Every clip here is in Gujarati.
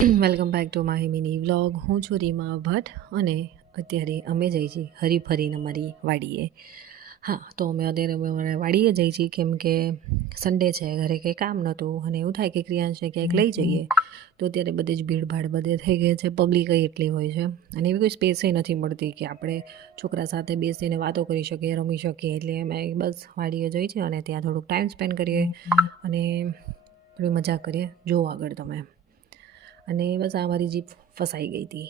Welcome back to my mini vlog. હું છું રીમા ભટ્ટ અને અત્યારે અમે જઈએ છીએ હરીફરીને અમારી વાડીએ. હા, તો અમે અમારા વાડીએ જઈએ છીએ કેમ કે સન્ડે છે, ઘરે કંઈ કામ નહોતું અને એવું થાય કે ક્રિયાંશને ક્યાંક લઈ જઈએ તો અત્યારે બધે જ ભીડભાડ બધે થઈ ગઈ છે, પબ્લિક એટલી હોય છે અને એવી કોઈ સ્પેસે નથી મળતી કે આપણે છોકરા સાથે બેસીને વાતો કરી શકીએ, રમી શકીએ. એટલે અમે બસ વાડીએ જઈએ છીએ અને ત્યાં થોડુંક ટાઈમ સ્પેન્ડ કરીએ અને થોડી મજા કરીએ. જુઓ આગળ તમે. અને બસ આ મારી જીપ ફસાઈ ગઈ હતી,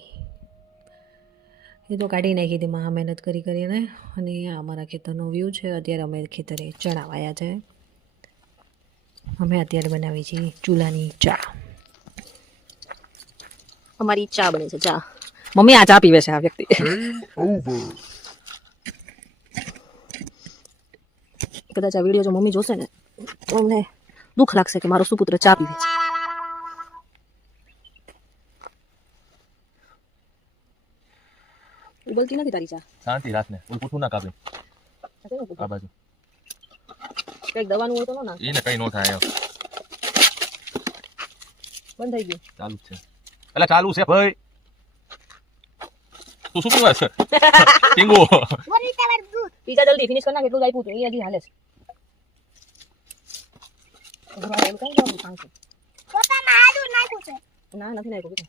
એ તો કાઢી નાખી હતી મહા મહેનત કરીને. અને આ અમારા ખેતરનો વ્યૂ છે. અત્યારે અમે ખેતરે ચણા વાયા છે. અમે અત્યારે બનાવી છીએ ચૂલાની ચા. અમારી ચા બને છે, ચા. મમ્મી આ ચા પીવે છે આ વ્યક્તિ. કદાચ આ વિડીયો જો મમ્મી જોશે ને તો અમને દુઃખ લાગશે કે મારો સુપુત્ર ચા પીવે છે. ઉબલતી નથી તારી ચા. શાંતિ રાખને, કોઈ પૂઠું ના કાપે. આ બાજુ કઈક દવાનું હોય તો ના. એને કઈ નો થાય. બંધ થઈ ગયું. ચાલુ છે. એટલે ચાલુ છે ભાઈ. તું શું પીવા છે? ટીંગો. પીઝા જલ્દી ફિનિશ કર નાખ, એટલું જ આપ્યું હતું. એ હજી હાલે છે. ના નથી નાખ્યું.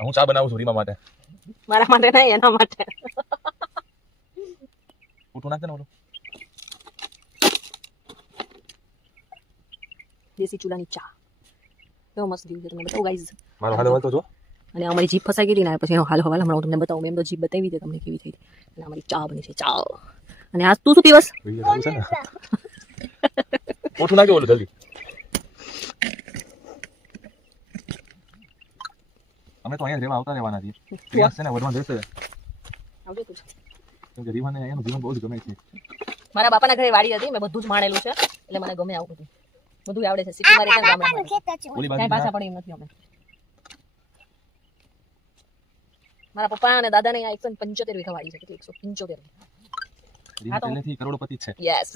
હું ચા બનાવું છું રીમા માટે. મારા માટે નહીં, એના માટે. પૂઠું નાખ દે ને ઓલું. દેશી ચૂલાની ચા કેવો મસ્ત વ્યૂ છે, તમને બતાવું ગાઈઝ. મારો હાલ હવાલ તો જો. અને અમારી જીપ ફસાઈ ગઈ ને પછી એનો હાલ હવાલ હમણાં હું તમને બતાવું. મેં તો જીપ બતાવી દે તમને કેવી થઈ. અને અમારી ચા બની છે, ચા. અને આ તું શું પીવસ? પૂઠું નાખે ઓલું જલ્દી. અમે તો અહીંયા રહેવા આવતા રહેવાના છીએ. ક્રિયાંશ છે ને વધવાનું રહેશે. આવજો તું. કેમ કે રીમાને અહીંયાનું જીવન બહુ જ ગમે છે. મારા બાપાના ઘરે વાડી હતી, મેં બધું જ માણેલું છે એટલે મને ગમે આવું બધું. બધું આવડે છે. સિટીમાં રહેતા ગામડામાં ઓલી કાંઈ બાજુ પાછા પડી એમ નથી અમે. મારા પપ્પા અને દાદાને અહીંયા 175 વીઘા વાડી છે. કેટલી? 175. રીમા પહેલેથી કરોડપતિ જ છે. યસ.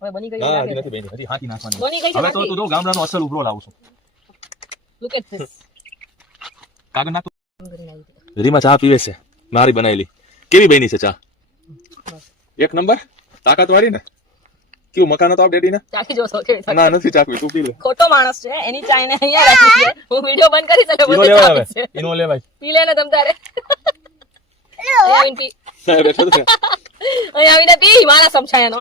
હવે બની ગઈ હા, છે. હજી નથી બની. હજી હાથી નાખવાની. બની ગઈ છે. હવે તો તું જો ગામડાનો અસલ ઉભરો લાવું છું. Look at this. કાગળ નાખ. રીમા ચા પીવે છે, મારી બનાવેલી. કેવી બની છે ચા? એક નંબર. તાકાત વાળી ને. કેવું મકાન હતો આપ ડેડી ને? ચાખી જોશો કેવી થાય. ના નથી ચાકવી, તું પી લે. ખોટો માણસ છે, એની ચા એને અહીંયા રાખી છે. હું વિડિયો બંધ કરી શકે ઈનો બધે લેવાય ચાપી હવે. છે. ઈનો લેવાય. પી લે ને તમ તારે. અહીંયા આવીને પી. સાહેબ બેઠો છે. અહીંયા આવીને પી, મારા સમછાયાનો.